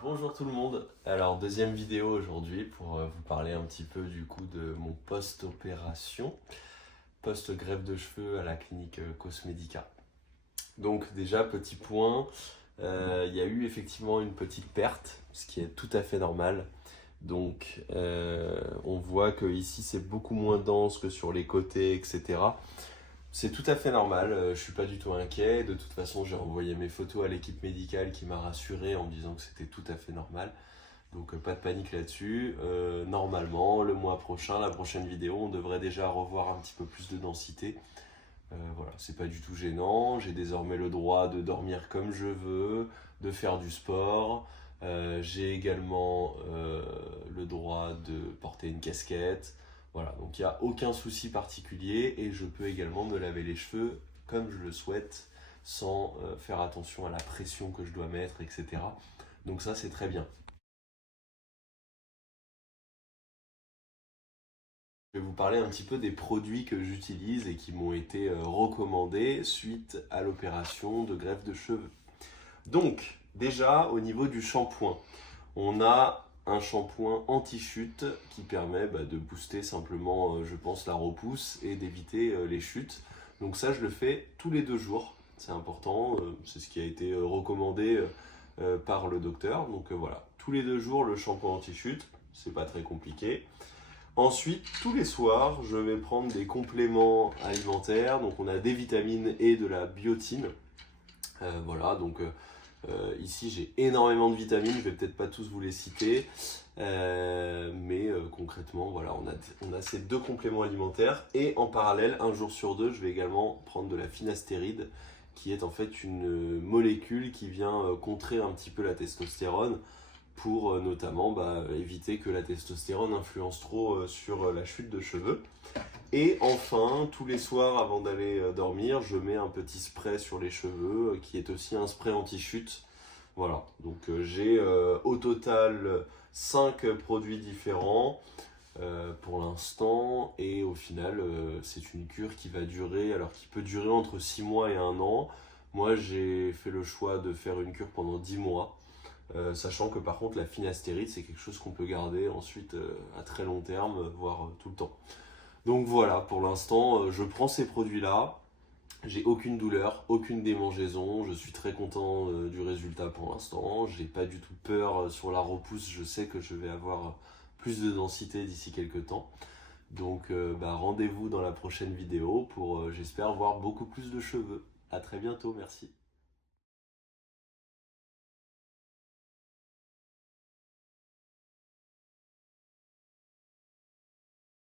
Bonjour tout le monde, alors deuxième vidéo aujourd'hui pour vous parler un petit peu du coup de mon post-opération, post-greffe de cheveux à la clinique Cosmedica. Donc déjà petit point, il y a eu effectivement une petite perte, ce qui est tout à fait normal. Donc on voit que ici c'est beaucoup moins dense que sur les côtés, etc. C'est tout à fait normal, je suis pas du tout inquiet. De toute façon, j'ai envoyé mes photos à l'équipe médicale qui m'a rassuré en me disant que c'était tout à fait normal. Donc pas de panique là-dessus. Normalement, le mois prochain, la prochaine vidéo, on devrait déjà revoir un petit peu plus de densité. Voilà, c'est pas du tout gênant. J'ai désormais le droit de dormir comme je veux, de faire du sport. J'ai également le droit de porter une casquette. Voilà, donc il n'y a aucun souci particulier et je peux également me laver les cheveux comme je le souhaite sans faire attention à la pression que je dois mettre, etc. Donc ça, c'est très bien. Je vais vous parler un petit peu des produits que j'utilise et qui m'ont été recommandés suite à l'opération de greffe de cheveux. Donc, déjà au niveau du shampoing, on a un shampoing anti-chute qui permet de booster simplement, je pense, la repousse et d'éviter les chutes. Donc ça, je le fais tous les 2 jours. C'est important, c'est ce qui a été recommandé par le docteur. Donc voilà, tous les 2 jours, le shampoing anti-chute, c'est pas très compliqué. Ensuite, tous les soirs, je vais prendre des compléments alimentaires. Donc, on a des vitamines et de la biotine. Voilà, donc ici, j'ai énormément de vitamines. Je vais peut-être pas tous vous les citer. Mais concrètement, voilà, on a ces 2 compléments alimentaires. Et en parallèle, un jour sur 2, je vais également prendre de la finastéride, qui est en fait une molécule qui vient contrer un petit peu la testostérone pour notamment éviter que la testostérone influence trop sur la chute de cheveux. Et enfin, tous les soirs avant d'aller dormir, je mets un petit spray sur les cheveux qui est aussi un spray anti-chute. Voilà, donc j'ai au total 5 produits différents pour l'instant et au final c'est une cure qui va durer, alors qui peut durer entre 6 mois et 1 an. Moi j'ai fait le choix de faire une cure pendant 10 mois. Sachant que par contre la finastéride c'est quelque chose qu'on peut garder ensuite à très long terme, voire tout le temps. Donc voilà, pour l'instant je prends ces produits là, j'ai aucune douleur, aucune démangeaison, je suis très content du résultat pour l'instant, j'ai pas du tout peur sur la repousse, je sais que je vais avoir plus de densité d'ici quelques temps. Donc rendez-vous dans la prochaine vidéo pour j'espère voir beaucoup plus de cheveux. À très bientôt, merci.